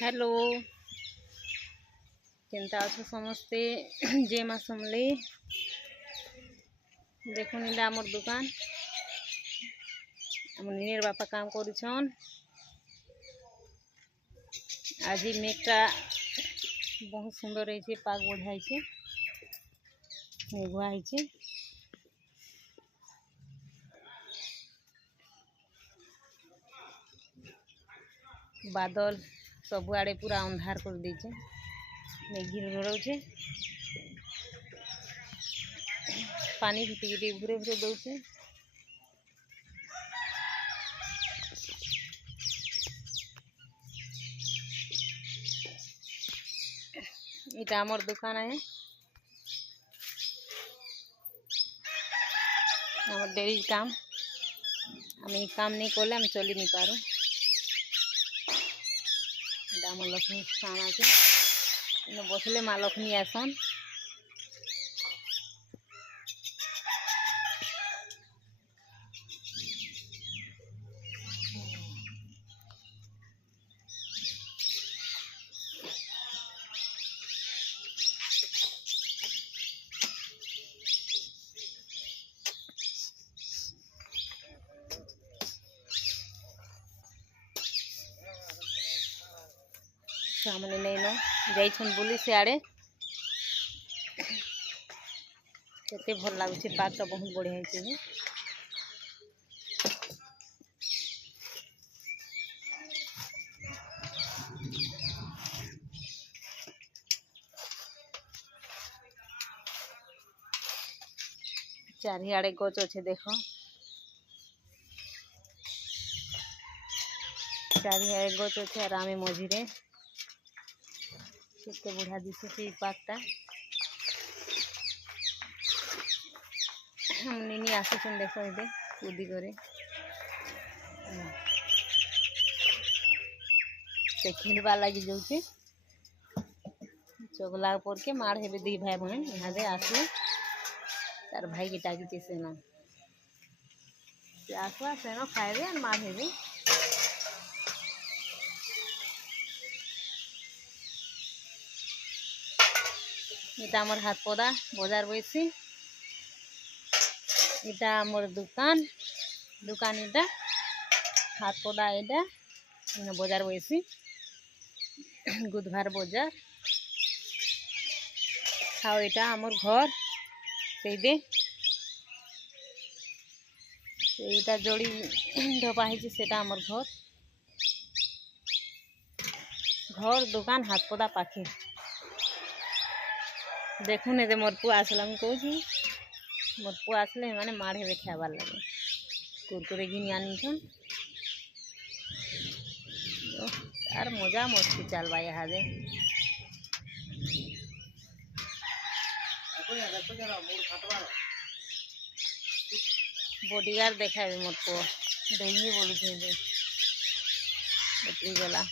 Hello केनता अच्छो समस्ते जे माँ समले देखो निला आमर दुकान आम निनेर बापा काम करुछन। आज मेघटा बहुत सुंदर है, पाग बढ़ाई मेघुआ है। बादल सब आड़े पूरा अंधार कर दीचे, मेघी रोचे पानी भी घुरे घुरे दौचे। इटा आमर दुकान है, आमर डेरी काम आम काम नहीं करले आम चली नहीं पारू। आम लक्ष्मी स्थान आके बसले माँ लक्ष्मी आसन। सामने नहीं न जाइछन बुली सियाड़े केते भल लागुचे, पार्क बहुत बढ़िया है। चारिआड़े गच अच्छे देख, चारिआड़े गच अच्छे और आमे मझिरे केते बुढ़ा दिशुचे पार्कटा। हम निनी आसुछन देख ये कूदी करे से खेलवा लगी जाऊे चगला पर के मार हेबे दी भाई बहन यहाँ दे आसु तार भाई के टाकी सेन आसवा सेन खाए मार हेबे। इटा आमर हाथ पदा बजार बैसी, इटा आमर दुकान दुकान इटा हाथ पदा इटा बजार बैसी बुधवार बजार। खाओ इटा आमर घर से इटा जोड़ी ढपा है सेटा आमर घर घर दुकान हाथ पदा पाखे। देखु ने मोर पुआ आसला कहूँ मोर पुआ आसले माने मार हेबे खाबार लगे कुरकुरे घिनी आनीछन तार मजा मस्ती चलवा यहाँ दे बॉडीगार्ड देखा मोर पुआ दही बोलू गला।